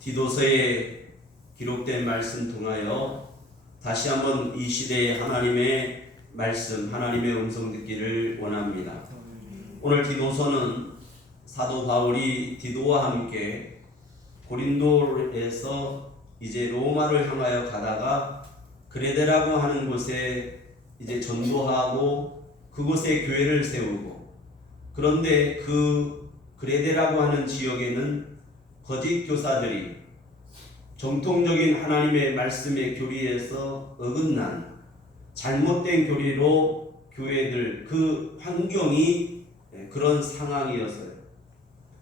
디도서에 기록된 말씀 통하여 다시 한번 이 시대의 하나님의 말씀, 하나님의 음성 듣기를 원합니다. 오늘 디도서는 사도 바울이 디도와 함께 고린도에서 이제 로마를 향하여 가다가 그레데라고 하는 곳에 이제 전도하고 그곳에 교회를 세우고, 그런데 그 그레데라고 하는 지역에는 거짓 교사들이 정통적인 하나님의 말씀의 교리에서 어긋난 잘못된 교리로 교회들, 그 환경이 그런 상황이었어요.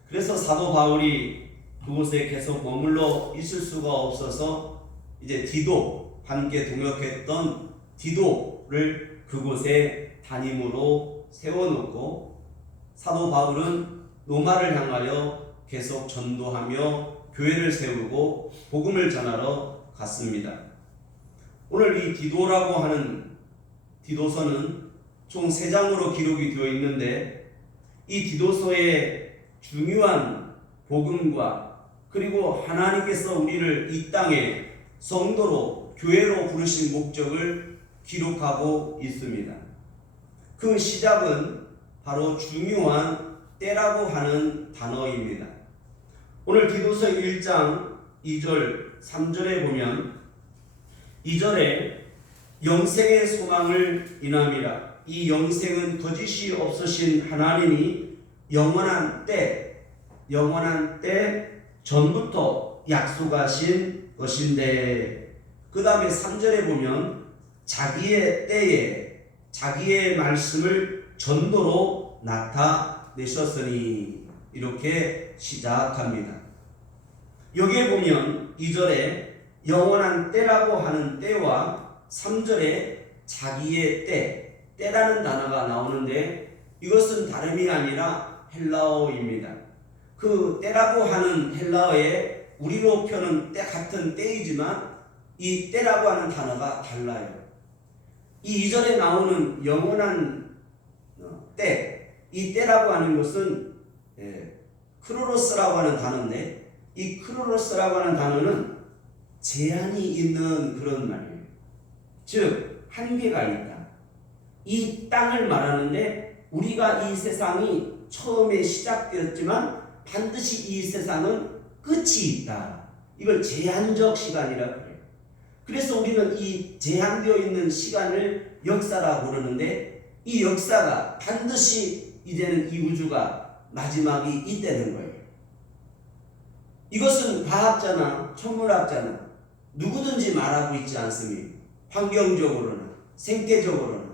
그래서 사도 바울이 그곳에 계속 머물러 있을 수가 없어서 이제 디도, 함께 동역했던 디도를 그곳에 담임으로 세워놓고 사도 바울은 로마를 향하여 계속 전도하며 교회를 세우고 복음을 전하러 갔습니다. 오늘 이 디도라고 하는 디도서는 총 3장으로 기록이 되어 있는데, 이 디도서의 중요한 복음과 그리고 하나님께서 우리를 이 땅에 성도로 교회로 부르신 목적을 기록하고 있습니다. 그 시작은 바로 중요한 때라고 하는 단어입니다. 오늘 디도서 1장 2절 3절에 보면 2절에 영생의 소망을 인함이라. 이 영생은 거짓이 없으신 하나님이 영원한 때 전부터 약속하신 것인데, 그 다음에 3절에 보면 자기의 때에 자기의 말씀을 전도로 나타내셨으니, 이렇게 시작합니다. 여기에 보면 2절에 영원한 때라고 하는 때와 3절에 자기의 때라는 단어가 나오는데, 이것은 다름이 아니라 헬라어입니다. 그 때라고 하는 헬라어에 우리로 표는 때 같은 때이지만 이 때라고 하는 단어가 달라요. 이 2절에 나오는 영원한 때, 이 때라고 하는 것은 크로노스라고 하는 단어인데, 이 크로노스라고 하는 단어는 제한이 있는 그런 말이에요. 즉 한계가 있다. 이 땅을 말하는데, 우리가 이 세상이 처음에 시작되었지만 반드시 이 세상은 끝이 있다. 이걸 제한적 시간이라고 해요. 그래서 우리는 이 제한되어 있는 시간을 역사라고 부르는데, 이 역사가 반드시 이제는 이 우주가 마지막이 있다는 거예요. 이것은 과학자나 천문학자나 누구든지 말하고 있지 않습니다. 환경적으로나 생태적으로나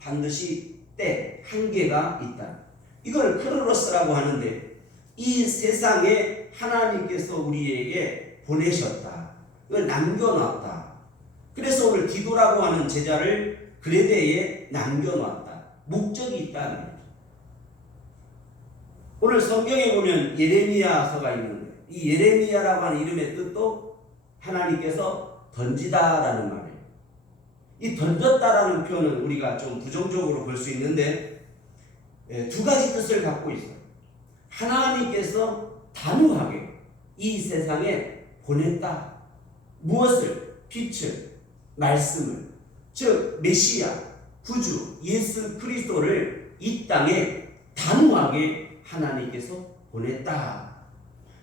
반드시 때, 한계가 있다. 이걸 크로노스라고 하는데, 이 세상에 하나님께서 우리에게 보내셨다. 이걸 남겨놨다. 그래서 오늘 디도라고 하는 제자를 그레데에 남겨놨다. 목적이 있다는 거예요. 오늘 성경에 보면 예레미야서가 있는데, 이 예레미야라고 하는 이름의 뜻도 하나님께서 던지다라는 말이에요. 이 던졌다라는 표현은 우리가 좀 부정적으로 볼 수 있는데, 두 가지 뜻을 갖고 있어요. 하나님께서 단호하게 이 세상에 보냈다. 무엇을? 빛을, 말씀을, 즉 메시아, 구주, 예수 그리스도를 이 땅에 단호하게 하나님께서 보냈다.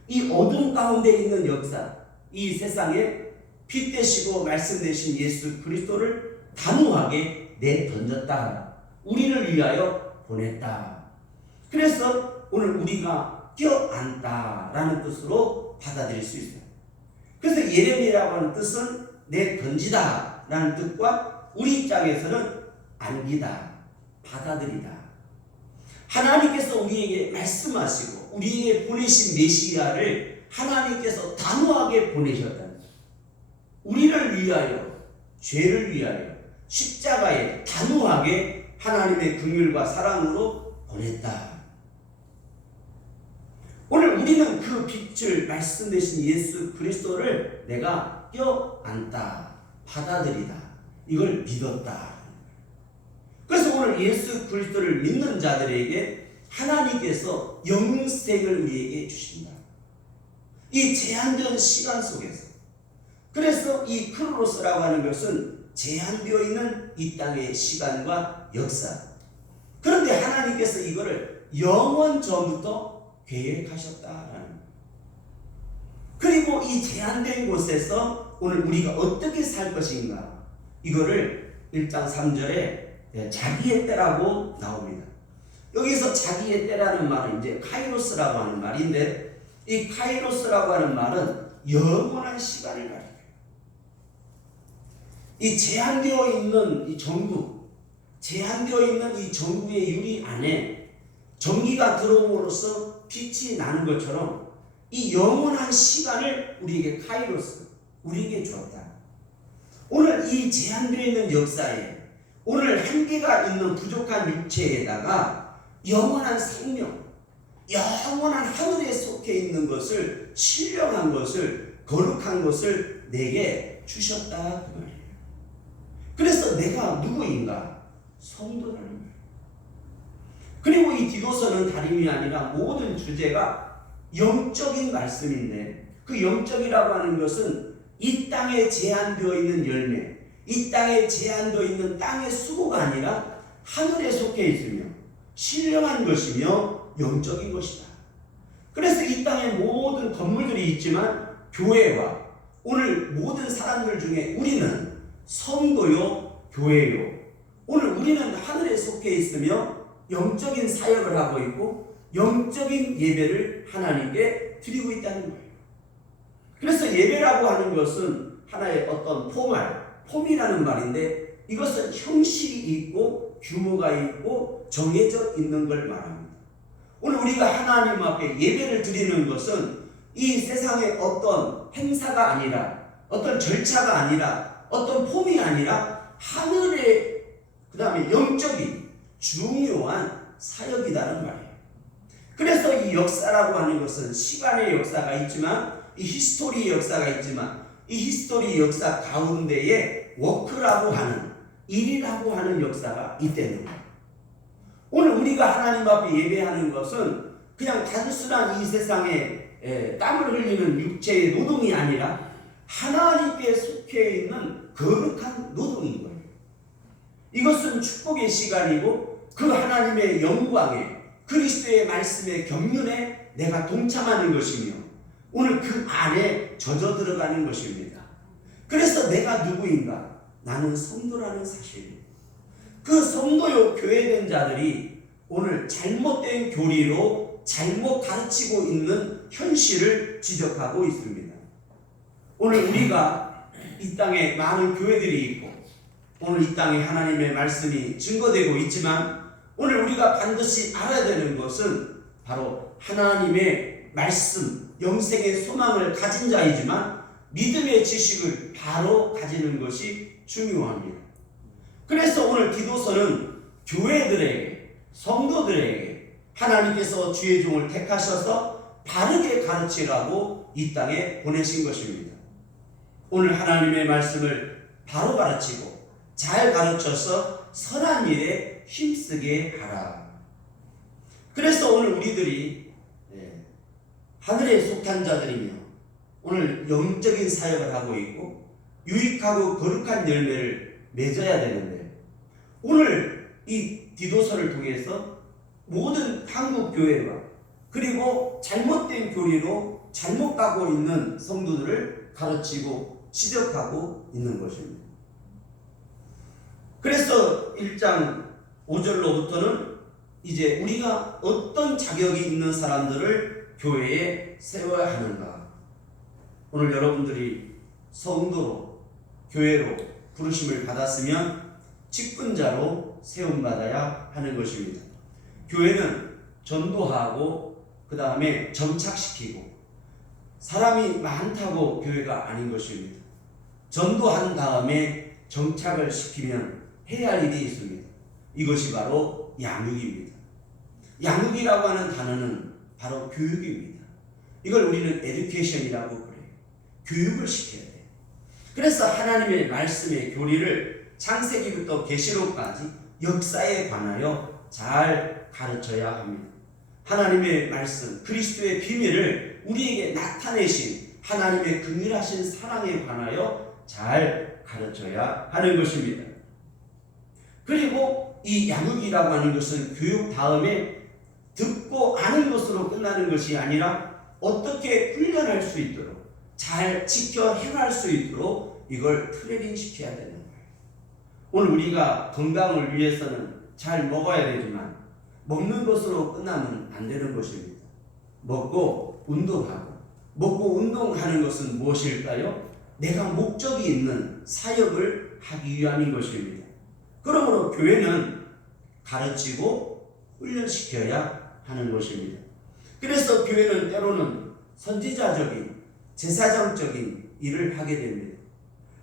이 어둠 가운데 있는 역사, 이 세상에 빛 되시고 말씀 되신 예수 그리스도를 단호하게 내던졌다. 우리를 위하여 보냈다. 그래서 오늘 우리가 껴안다라는 뜻으로 받아들일 수 있어요. 그래서 예레미야라고 하는 뜻은 내던지다 라는 뜻과 우리 입장에서는 안기다, 받아들이다. 하나님께서 우리에게 말씀하시고 우리에게 보내신 메시아를 하나님께서 단호하게 보내셨다는 거예요. 우리를 위하여, 죄를 위하여 십자가에 단호하게 하나님의 긍휼과 사랑으로 보냈다. 오늘 우리는 그 빛을, 말씀 되신 예수 그리스도를 내가 껴안다, 받아들이다, 이걸 믿었다. 그래서 오늘 예수 그리스도를 믿는 자들에게 하나님께서 영생을 우리에게 주신다. 이 제한된 시간 속에서. 그래서 이 크로노스라고 하는 것은 제한되어 있는 이 땅의 시간과 역사. 그런데 하나님께서 이거를 영원 전부터 계획하셨다라는 거예요. 그리고 이 제한된 곳에서 오늘 우리가 어떻게 살 것인가, 이거를 1장 3절에 자기의 때라고 나옵니다. 여기서 자기의 때라는 말은 이제 카이로스라고 하는 말인데, 이 카이로스라고 하는 말은 영원한 시간을 가리켜요. 이 제한되어 있는 이 전구, 제한되어 있는 이 전구의 유리 안에 전기가 들어옴으로써 빛이 나는 것처럼 이 영원한 시간을 우리에게 카이로스, 우리에게 주었다. 오늘 이 제한되어 있는 역사에, 오늘 한계가 있는 부족한 육체에다가 영원한 생명, 영원한 하늘에 속해 있는 것을, 신령한 것을, 거룩한 것을 내게 주셨다 그 말이에요. 그래서 내가 누구인가? 성도라는 거예요. 그리고 이 디도서는 다름이 아니라 모든 주제가 영적인 말씀인데, 그 영적이라고 하는 것은 이 땅에 제한되어 있는 열매, 이 땅에 제한되어 있는 땅의 수고가 아니라 하늘에 속해 있으며 신령한 것이며 영적인 것이다. 그래서 이 땅에 모든 건물들이 있지만 교회와 오늘 모든 사람들 중에 우리는 성도요, 교회요. 오늘 우리는 하늘에 속해 있으며 영적인 사역을 하고 있고 영적인 예배를 하나님께 드리고 있다는 거예요. 그래서 예배라고 하는 것은 하나의 어떤 폼이라는 말인데, 이것은 형식이 있고 규모가 있고 정해져 있는 걸 말합니다. 오늘 우리가 하나님 앞에 예배를 드리는 것은 이 세상의 어떤 행사가 아니라, 어떤 절차가 아니라, 어떤 폼이 아니라 하늘의 그 다음에 영적인 중요한 사역이라는 말이에요. 그래서 이 역사라고 하는 것은 시간의 역사가 있지만, 이 히스토리의 역사가 있지만, 이 히스토리 역사 가운데에 워크라고 하는, 일이라고 하는 역사가 있다는 거예요. 오늘 우리가 하나님 앞에 예배하는 것은 그냥 단순한 이 세상에 땀을 흘리는 육체의 노동이 아니라 하나님께 속해 있는 거룩한 노동인 거예요. 이것은 축복의 시간이고 그 하나님의 영광에, 그리스도의 말씀의 경륜에 내가 동참하는 것이며 오늘 그 안에 젖어 들어가는 것입니다. 그래서 내가 누구인가? 나는 성도라는 사실입니다. 그 성도요 교회된 자들이 오늘 잘못된 교리로 잘못 가르치고 있는 현실을 지적하고 있습니다. 오늘 우리가 이 땅에 많은 교회들이 있고 오늘 이 땅에 하나님의 말씀이 증거되고 있지만, 오늘 우리가 반드시 알아야 되는 것은 바로 하나님의 말씀, 영생의 소망을 가진 자이지만 믿음의 지식을 바로 가지는 것이 중요합니다. 그래서 오늘 디도서는 교회들에게, 성도들에게 하나님께서 주의 종을 택하셔서 바르게 가르치라고 이 땅에 보내신 것입니다. 오늘 하나님의 말씀을 바로 가르치고 잘 가르쳐서 선한 일에 힘쓰게 하라. 그래서 오늘 우리들이 하늘에 속한 자들이며 오늘 영적인 사역을 하고 있고 유익하고 거룩한 열매를 맺어야 되는데, 오늘 이 디도서를 통해서 모든 한국 교회와 그리고 잘못된 교리로 잘못 가고 있는 성도들을 가르치고 지적하고 있는 것입니다. 그래서 1장 5절로부터는 이제 우리가 어떤 자격이 있는 사람들을 교회에 세워야 하는가. 오늘 여러분들이 성도로 교회로 부르심을 받았으면 직분자로 세움받아야 하는 것입니다. 교회는 전도하고 그 다음에 정착시키고, 사람이 많다고 교회가 아닌 것입니다. 전도한 다음에 정착을 시키면 해야 할 일이 있습니다. 이것이 바로 양육입니다. 양육이라고 하는 단어는 바로 교육입니다. 이걸 우리는 에듀케이션이라고 그래요. 교육을 시켜야 돼요. 그래서 하나님의 말씀의 교리를 창세기부터 계시록까지 역사에 관하여 잘 가르쳐야 합니다. 하나님의 말씀, 그리스도의 비밀을 우리에게 나타내신 하나님의 긍휼하신 사랑에 관하여 잘 가르쳐야 하는 것입니다. 그리고 이 양육이라고 하는 것은 교육 다음에 듣고 아는 것으로 끝나는 것이 아니라 어떻게 훈련할 수 있도록 잘 지켜 행할 수 있도록 이걸 트레이닝 시켜야 되는 거예요. 오늘 우리가 건강을 위해서는 잘 먹어야 되지만 먹는 것으로 끝나면 안 되는 것입니다. 먹고 운동하고, 먹고 운동하는 것은 무엇일까요? 내가 목적이 있는 사역을 하기 위함인 것입니다. 그러므로 교회는 가르치고 훈련시켜야 하는 것입니다. 그래서 교회는 때로는 선지자적인, 제사장적인 일을 하게 됩니다.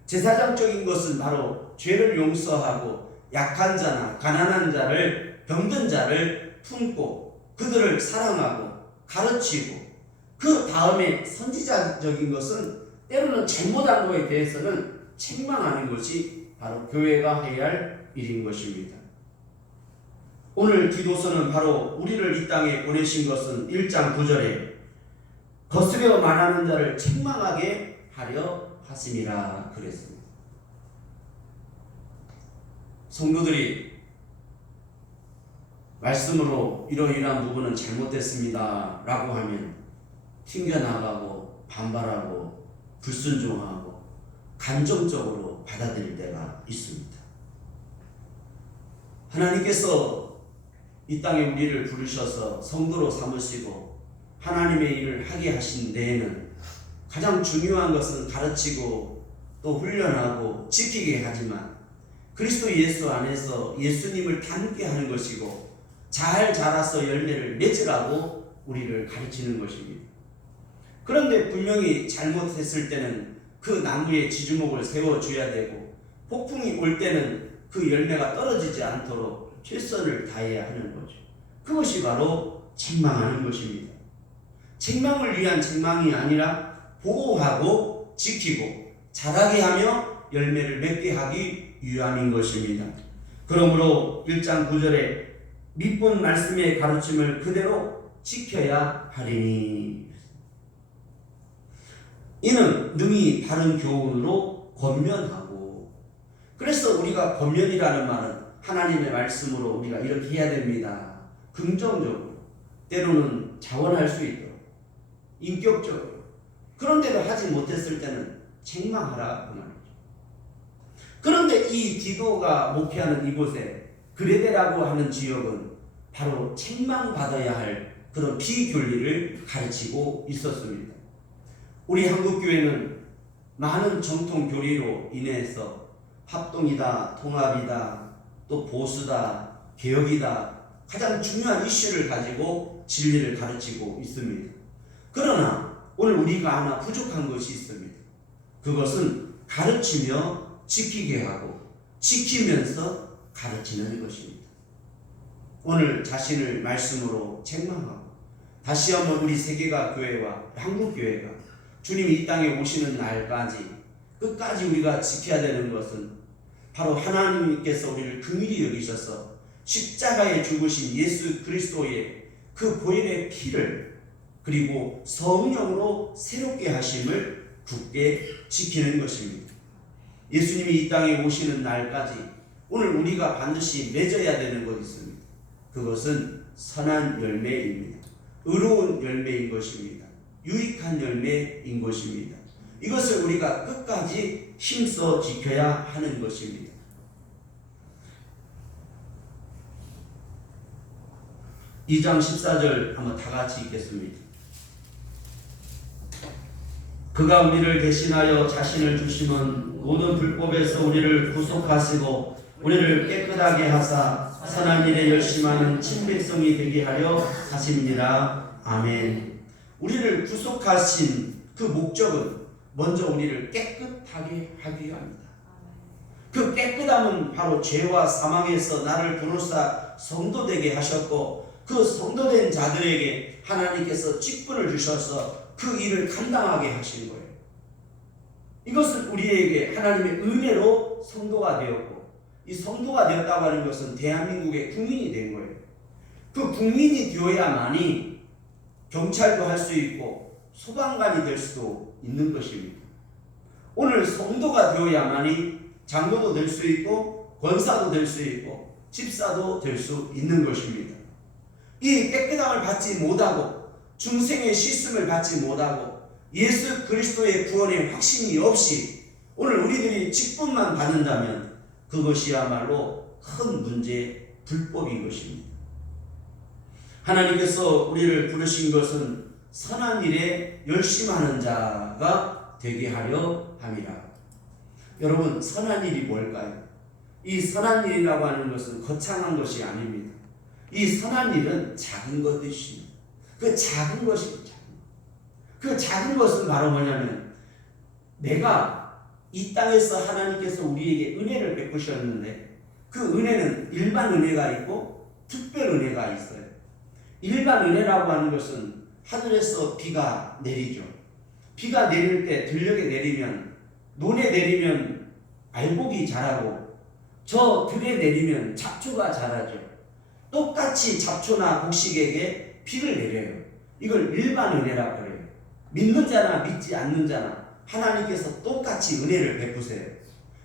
제사장적인 것은 바로 죄를 용서하고 약한 자나 가난한 자를, 병든 자를 품고 그들을 사랑하고 가르치고, 그 다음에 선지자적인 것은 때로는 잘못한 것에 대해서는 책망하는 것이 바로 교회가 해야 할 일인 것입니다. 오늘 디도서는 바로 우리를 이 땅에 보내신 것은 1장 9절에 거스려 말하는 자를 책망하게 하려 하심이라 그랬습니다. 성도들이 말씀으로 이러이러한 부분은 잘못됐습니다 라고 하면 튕겨나가고 반발하고 불순종하고 감정적으로 받아들일 때가 있습니다. 하나님께서 이 땅에 우리를 부르셔서 성도로 삼으시고 하나님의 일을 하게 하신 데에는 가장 중요한 것은 가르치고 또 훈련하고 지키게 하지만 그리스도 예수 안에서 예수님을 닮게 하는 것이고 잘 자라서 열매를 맺으라고 우리를 가르치는 것입니다. 그런데 분명히 잘못했을 때는 그 나무에 지주목을 세워줘야 되고 폭풍이 올 때는 그 열매가 떨어지지 않도록 최선을 다해야 하는 거죠. 그것이 바로 책망하는 것입니다. 책망을 위한 책망이 아니라 보호하고 지키고 자라게 하며 열매를 맺게 하기 위함인 것입니다. 그러므로 1장 9절에 밑본 말씀의 가르침을 그대로 지켜야 하리니 이는 능히 바른 교훈으로 권면하고. 그래서 우리가 권면이라는 말은 하나님의 말씀으로 우리가 이렇게 해야 됩니다. 긍정적으로, 때로는 자원할 수 있도록, 인격적으로. 그런데도 하지 못했을 때는 책망하라 그 말이죠. 그런데 이 디도가 목회하는 이곳에 그레데라고 하는 지역은 바로 책망받아야 할 그런 비교리를 가르치고 있었습니다. 우리 한국교회는 많은 정통 교리로 인해서 합동이다, 통합이다, 또 보수다, 개혁이다, 가장 중요한 이슈를 가지고 진리를 가르치고 있습니다. 그러나 오늘 우리가 하나 부족한 것이 있습니다. 그것은 가르치며 지키게 하고 지키면서 가르치는 것입니다. 오늘 자신을 말씀으로 책망하고 다시 한번 우리 세계가 교회와 한국교회가 주님이 이 땅에 오시는 날까지 끝까지 우리가 지켜야 되는 것은 바로 하나님께서 우리를 긍휼히 여기셔서 십자가에 죽으신 예수 그리스도의 그 보혈의 피를 그리고 성령으로 새롭게 하심을 굳게 지키는 것입니다. 예수님이 이 땅에 오시는 날까지 오늘 우리가 반드시 맺어야 되는 것이 있습니다. 그것은 선한 열매입니다. 의로운 열매인 것입니다. 유익한 열매인 것입니다. 이것을 우리가 끝까지 힘써 지켜야 하는 것입니다. 이 장 14절 한번 다 같이 읽겠습니다. 그가 우리를 대신하여 자신을 주심은 모든 불법에서 우리를 구속하시고 우리를 깨끗하게 하사 선한 일에 열심하는 친백성이 되게 하려 하심이니라. 아멘. 우리를 구속하신 그 목적은 먼저 우리를 깨끗하게 하기 위함입니다. 그 깨끗함은 바로 죄와 사망에서 나를 부르사 성도되게 하셨고 그 성도된 자들에게 하나님께서 직분을 주셔서 그 일을 감당하게 하신 거예요. 이것은 우리에게 하나님의 은혜로 성도가 되었고 이 성도가 되었다고 하는 것은 대한민국의 국민이 된 거예요. 그 국민이 되어야만이 경찰도 할 수 있고 소방관이 될 수도 있는 것입니다. 오늘 성도가 되어야만이 장로도 될 수 있고 권사도 될 수 있고 집사도 될 수 있는 것입니다. 이 깨끗함을 받지 못하고 중생의 씻음을 받지 못하고 예수 그리스도의 구원의 확신이 없이 오늘 우리들이 직분만 받는다면 그것이야말로 큰 문제, 불법인 것입니다. 하나님께서 우리를 부르신 것은 선한 일에 열심하는 자가 되게 하려 함이라. 여러분, 선한 일이 뭘까요? 이 선한 일이라고 하는 것은 거창한 것이 아닙니다. 이 선한 일은 작은 것이십니다. 그 작은 것입니다. 그 작은 것은 바로 뭐냐면 내가 이 땅에서 하나님께서 우리에게 은혜를 베푸셨는데 그 은혜는 일반 은혜가 있고 특별 은혜가 있어요. 일반 은혜라고 하는 것은 하늘에서 비가 내리죠. 비가 내릴 때 들녘에 내리면 논에 내리면 알곡이 자라고 저 들에 내리면 잡초가 자라죠. 똑같이 잡초나 곡식에게 비를 내려요. 이걸 일반 은혜라고 그래요. 믿는 자나 믿지 않는 자나 하나님께서 똑같이 은혜를 베푸세요.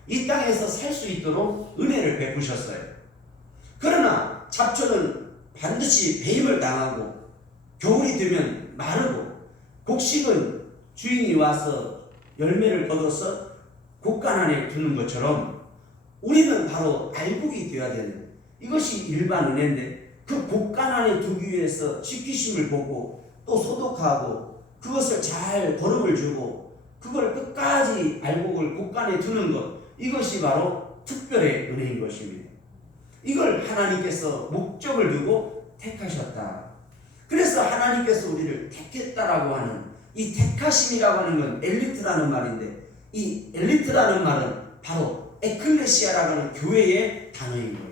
이 땅에서 살 수 있도록 은혜를 베푸셨어요. 그러나 잡초는 반드시 배임을 당하고 겨울이 되면 마르고 곡식은 주인이 와서 열매를 거둬서 곡간 안에 두는 것처럼 우리는 바로 알곡이 되어야 되는 이것이 일반 은혜인데 그 곡간 안에 두기 위해서 지키심을 보고 또 소독하고 그것을 잘 거름을 주고 그걸 끝까지 알곡을 곡간에 두는 것 이것이 바로 특별의 은혜인 것입니다. 이걸 하나님께서 목적을 두고 택하셨다. 그래서 하나님께서 우리를 택했다라고 하는 이 택하심이라고 하는 건 엘리트라는 말인데 이 엘리트라는 말은 바로 에클레시아라고 하는 교회의 단어인 거예요.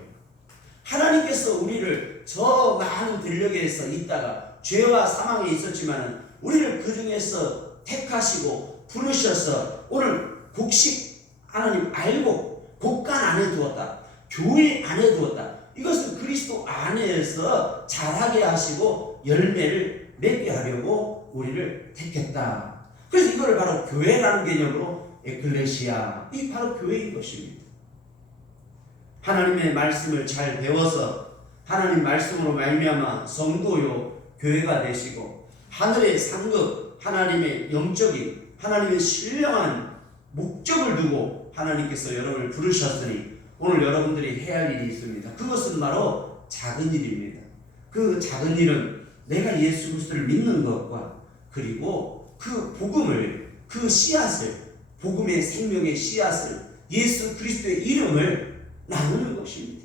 하나님께서 우리를 저 많은 들녘에서 있다가 죄와 사망에 있었지만 우리를 그 중에서 택하시고 부르셔서 오늘 곡식 하나님 알고 곡간 안에 두었다. 교회 안에 두었다. 이것은 그리스도 안에서 자라게 하시고 열매를 맺게 하려고 우리를 택했다. 그래서 이거를 바로 교회라는 개념으로 에클레시아, 이 바로 교회인 것입니다. 하나님의 말씀을 잘 배워서 하나님 말씀으로 말미암아 성도요 교회가 되시고 하늘의 상급 하나님의 영적인 하나님의 신령한 목적을 두고 하나님께서 여러분을 부르셨으니 오늘 여러분들이 해야 할 일이 있습니다. 그것은 바로 작은 일입니다. 그 작은 일은 내가 예수 그리스도를 믿는 것과 그리고 그 복음을 그 씨앗을 복음의 생명의 씨앗을 예수 그리스도의 이름을 나누는 것입니다.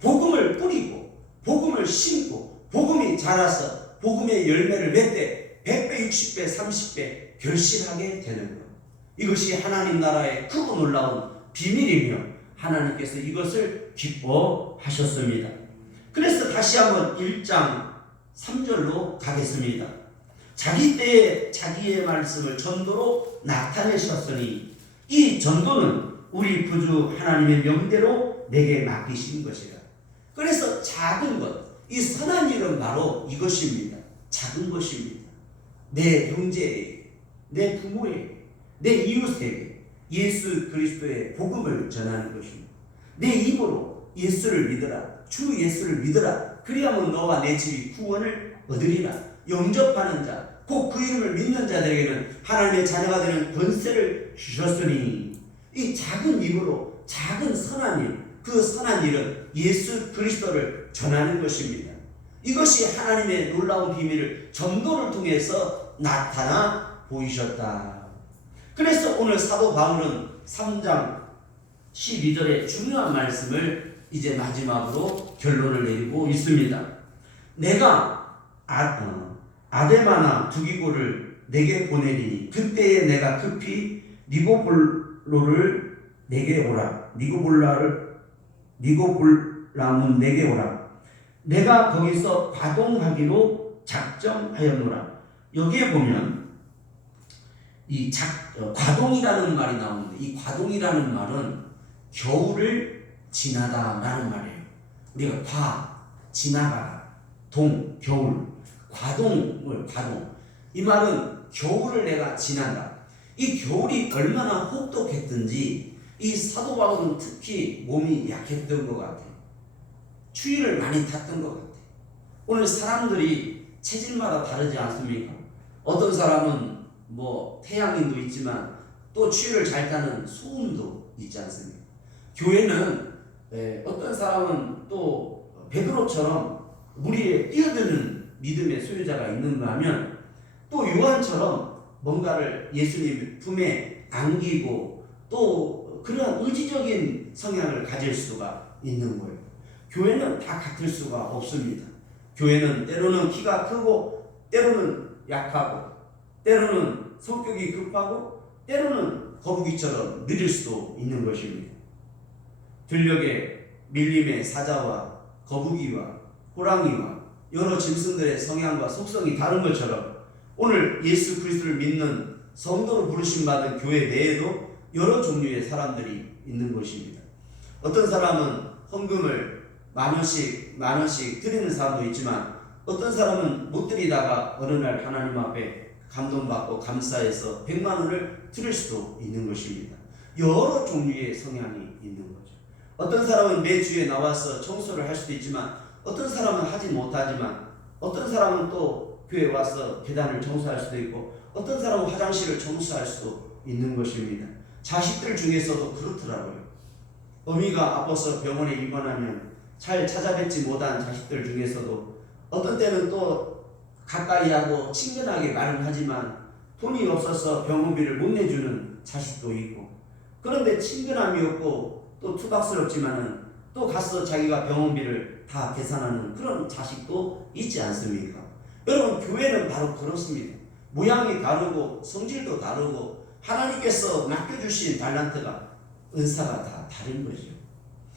복음을 뿌리고 복음을 심고 복음이 자라서 복음의 열매를 맺되 100배, 60배, 30배 결실하게 되는 것. 이것이 하나님 나라의 크고 놀라운 비밀이며 하나님께서 이것을 기뻐하셨습니다. 그래서 다시 한번 1장 3절로 가겠습니다. 자기 때에 자기의 말씀을 전도로 나타내셨으니 이 전도는 우리 구주 하나님의 명대로 내게 맡기신 것이라. 그래서 작은 것, 이 선한 일은 바로 이것입니다. 작은 것입니다. 내 형제에게, 내 부모에게, 내 이웃에게 예수 그리스도의 복음을 전하는 것입니다. 내 입으로 예수를 믿어라. 주 예수를 믿어라. 그리하면 너와 내 집이 구원을 얻으리라. 영접하는 자, 곧 그 이름을 믿는 자들에게는 하나님의 자녀가 되는 권세를 주셨으니 이 작은 입으로 작은 선한 일, 그 선한 일은 예수 그리스도를 전하는 것입니다. 이것이 하나님의 놀라운 비밀을 전도를 통해서 나타나 보이셨다. 그래서 오늘 사도 바울은 3장 12절의 중요한 말씀을 이제 마지막으로 결론을 내리고 있습니다. 내가 아데마나 두기고를 내게 보내리니 그때에 내가 급히 니고볼로를 내게 오라. 니고볼라문 내게 오라. 내가 거기서 과동하기로 작정하였노라. 여기에 보면 이 과동이라는 말이 나오는데 이 과동이라는 말은 겨울을 지나다라는 말이에요. 우리가 지나가다. 겨울, 과동. 이 말은 겨울을 내가 지난다. 이 겨울이 얼마나 혹독했든지 이 사도 바울은 특히 몸이 약했던 것 같아요. 추위를 많이 탔던 것 같아요. 오늘 사람들이 체질마다 다르지 않습니까? 어떤 사람은 태양인도 있지만 또 추위를 잘 타는 소음도 있지 않습니까? 교회는 어떤 사람은 또 베드로처럼 물 위에 뛰어드는 믿음의 소유자가 있는가 하면 또 요한처럼 뭔가를 예수님 품에 안기고 또 그런 의지적인 성향을 가질 수가 있는 거예요. 교회는 다 같을 수가 없습니다. 교회는 때로는 키가 크고 때로는 약하고 때로는 성격이 급하고 때로는 거북이처럼 느릴 수도 있는 것입니다. 들녘에 밀림의 사자와 거북이와 호랑이와 여러 짐승들의 성향과 속성이 다른 것처럼 오늘 예수 그리스도를 믿는 성도로 부르심 받은 교회 내에도 여러 종류의 사람들이 있는 것입니다. 어떤 사람은 헌금을 만 원씩 드리는 사람도 있지만 어떤 사람은 못 드리다가 어느 날 하나님 앞에 감동받고 감사해서 100만 원을 드릴 수도 있는 것입니다. 여러 종류의 성향이 있는 거죠. 어떤 사람은 매주에 나와서 청소를 할 수도 있지만 어떤 사람은 하지 못하지만 어떤 사람은 또 교회에 와서 계단을 청소할 수도 있고 어떤 사람은 화장실을 청소할 수도 있는 것입니다. 자식들 중에서도 그렇더라고요. 어미가 아파서 병원에 입원하면 잘 찾아뵙지 못한 자식들 중에서도 어떤 때는 또 가까이 하고 친근하게 말은 하지만 돈이 없어서 병원비를 못 내주는 자식도 있고 그런데 친근함이 없고 또 투박스럽지만은 또 가서 자기가 병원비를 다 계산하는 그런 자식도 있지 않습니까? 여러분 교회는 바로 그렇습니다. 모양이 다르고 성질도 다르고 하나님께서 맡겨주신 달란트가 은사가 다 다른 거죠.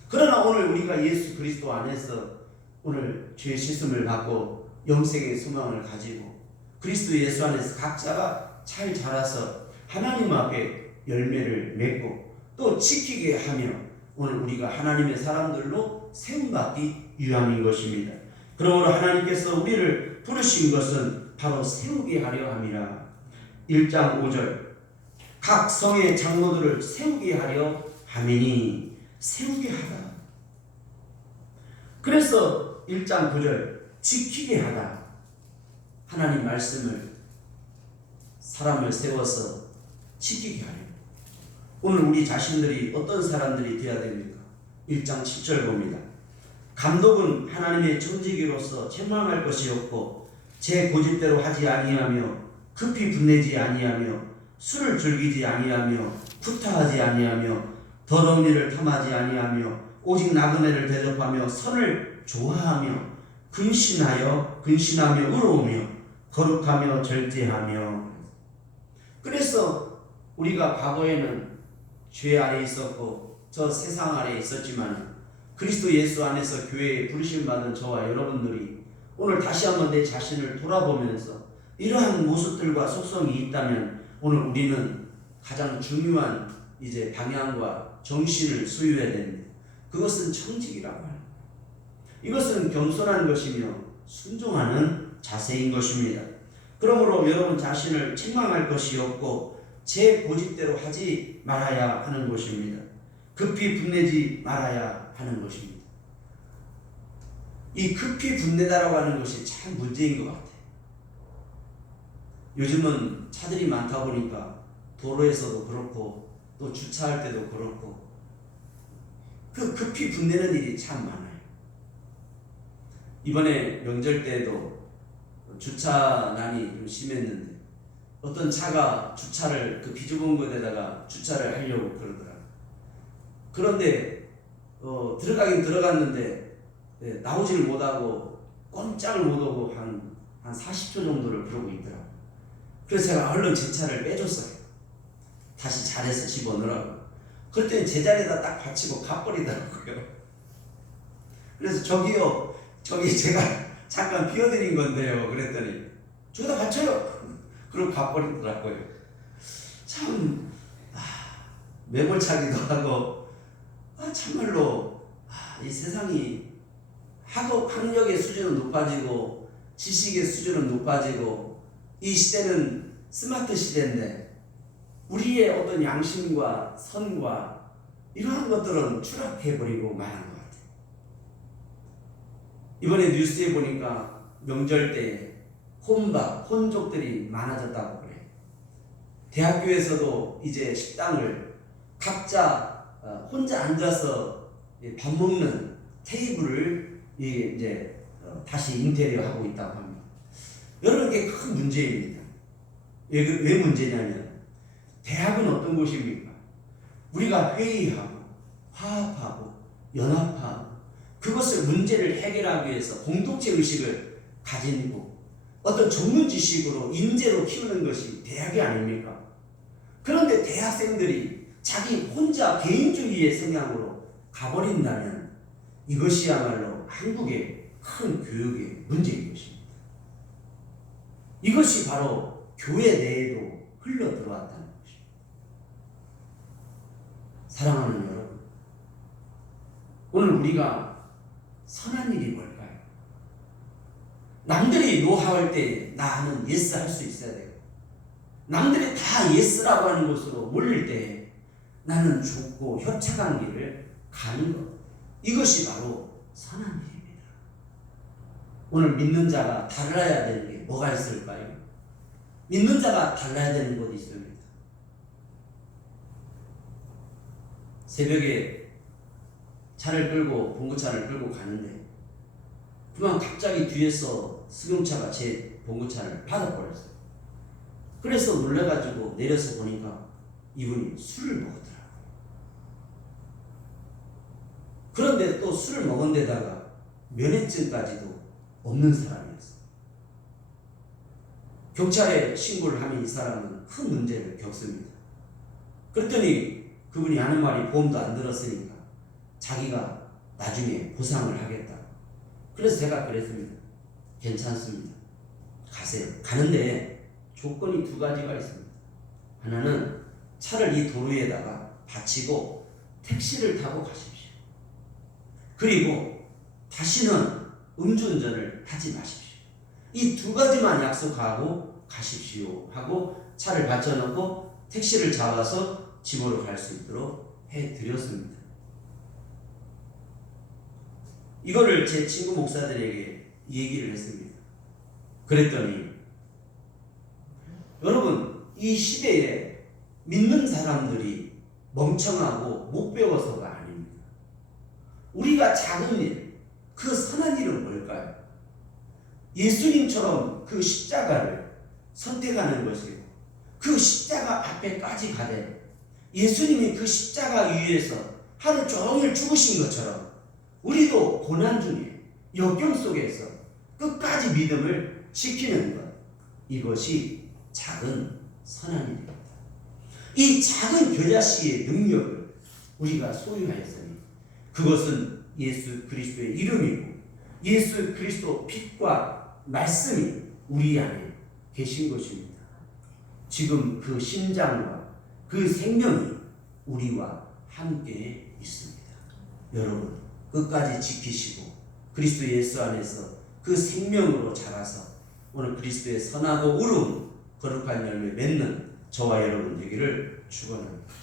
그러나 오늘 우리가 예수 그리스도 안에서 오늘 죄 씻음을 받고 영생의 소망을 가지고 그리스도 예수 안에서 각자가 잘 자라서 하나님 앞에 열매를 맺고 또 지키게 하며 오늘 우리가 하나님의 사람들로 세움받기 위함인 것입니다. 그러므로 하나님께서 우리를 부르신 것은 바로 세우게 하려 함이라. 1장 5절 각 성의 장로들을 세우게 하려 함이니 사람에게 하다. 그래서 1장 9절 지키게 하다. 하나님 말씀을 사람을 세워서 지키게 하려. 오늘 우리 자신들이 어떤 사람들이 되어야 됩니까? 1장 7절 봅니다. 감독은 하나님의 청지기로서 책망할 것이 없고 제 고집대로 하지 아니하며 급히 분내지 아니하며 술을 즐기지 아니하며 구타하지 아니하며 더러운 일을 탐하지 아니하며 오직 나그네를 대접하며 선을 좋아하며 근신하며 의로우며 거룩하며 절제하며. 그래서 우리가 과거에는 죄 아래 있었고 저 세상 아래 있었지만 그리스도 예수 안에서 교회에 부르심 받은 저와 여러분들이 오늘 다시 한번 내 자신을 돌아보면서 이러한 모습들과 속성이 있다면 오늘 우리는 가장 중요한 이제 방향과 정신을 소유해야 됩니다. 그것은 청직이라고 합니다. 이것은 겸손한 것이며 순종하는 자세인 것입니다. 그러므로 여러분 자신을 책망할 것이 없고 제 고집대로 하지 말아야 하는 것입니다. 급히 분내지 말아야 하는 것입니다. 이 급히 분내다라고 하는 것이 참 문제인 것 같아요. 요즘은 차들이 많다 보니까 도로에서도 그렇고 또 주차할 때도 그렇고 그 급히 분내는 일이 참 많아요. 이번에 명절 때도 주차난이 좀 심했는데 어떤 차가 주차를 그 비좁은 곳에다가 주차를 하려고 그러더라고요. 그런데 들어가긴 들어갔는데 나오지를 못하고 꼼짝을 못하고 한 40초 정도를 그러고 있더라고요. 그래서 제가 얼른 제 차를 빼줬어요. 다시 자리에서 집어넣으라고. 그랬더니 제자리에다 딱 받치고 가버리더라고요. 그래서 저기 제가 잠깐 비워드린 건데요. 그랬더니 저기다 받쳐요. 그러고 가버리더라고요. 참 매몰차기도 하고 참말로 이 세상이 학력의 수준은 높아지고 지식의 수준은 높아지고 이 시대는 스마트 시대인데 우리의 어떤 양심과 선과 이러한 것들은 추락해버리고 말한 것 같아요. 이번에 뉴스에 보니까 명절 때 혼족들이 많아졌다고 그래요. 대학교에서도 이제 식당을 각자 혼자 앉아서 밥 먹는 테이블을 이제 다시 인테리어하고 있다고 합니다. 여러분, 이게 큰 문제입니다. 왜 문제냐면 대학은 어떤 곳입니까? 우리가 회의하고 화합하고 연합하고 그것을 문제를 해결하기 위해서 공동체 의식을 가지고 어떤 전문 지식으로 인재로 키우는 것이 대학이 아닙니까? 그런데 대학생들이 자기 혼자 개인주의의 성향으로 가버린다면 이것이야말로 한국의 큰 교육의 문제인 것입니다. 이것이 바로 교회 내에도 흘러 들어왔다는 것입니다. 사랑하는 여러분, 오늘 우리가 선한 일이 뭘까요? 남들이 노하할 때 나는 예스 할 수 있어야 돼요. 남들이 다 예스라고 하는 곳으로 몰릴 때 나는 좁고 협착한 길을 가는 것, 이것이 바로 선한 일입니다. 오늘 믿는 자가 달라야 되는 게 뭐가 있을까요? 믿는 자가 달라야 되는 것이 있습니다. 새벽에 차를 끌고 봉고차를 끌고 가는데 그만 갑자기 뒤에서 승용차가 제 봉고차를 받아버렸어요. 그래서 놀래가지고 내려서 보니까 이분이 술을 먹었더라고요. 그런데 또 술을 먹은 데다가 면허증까지도 없는 사람이었어요. 경찰에 신고를 하면 이 사람은 큰 문제를 겪습니다. 그랬더니 그분이 하는 말이 보험도 안 들었으니까 자기가 나중에 보상을 하겠다. 그래서 제가 그랬습니다. 괜찮습니다. 가세요. 가는데 조건이 두 가지가 있습니다. 하나는 차를 이 도로에다가 받치고 택시를 타고 가십시오. 그리고 다시는 음주운전을 하지 마십시오. 이 두 가지만 약속하고 가십시오 하고 차를 받쳐놓고 택시를 잡아서 집으로 갈 수 있도록 해드렸습니다. 이거를 제 친구 목사들에게 얘기를 했습니다. 그랬더니 여러분, 이 시대에 믿는 사람들이 멍청하고 못 배워서가 아닙니다. 우리가 작은 일, 그 선한 일은 뭘까요? 예수님처럼 그 십자가를 선택하는 것이고 그 십자가 앞에까지 가되 예수님이 그 십자가 위에서 하루 종일 죽으신 것처럼 우리도 고난 중에 역경 속에서 끝까지 믿음을 지키는 것, 이것이 작은 선한 일입니다. 이 작은 겨자씨의 능력을 우리가 소유하였으니 그것은 예수 그리스도의 이름이고 예수 그리스도 빛과 말씀이 우리 안에 계신 것입니다. 지금 그 심장과 그 생명이 우리와 함께 있습니다. 여러분, 끝까지 지키시고 그리스도 예수 안에서 그 생명으로 자라서 오늘 그리스도의 선하고 의로운 거룩한 열매 맺는 저와 여러분 되기를 축원합니다.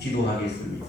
기도하겠습니다.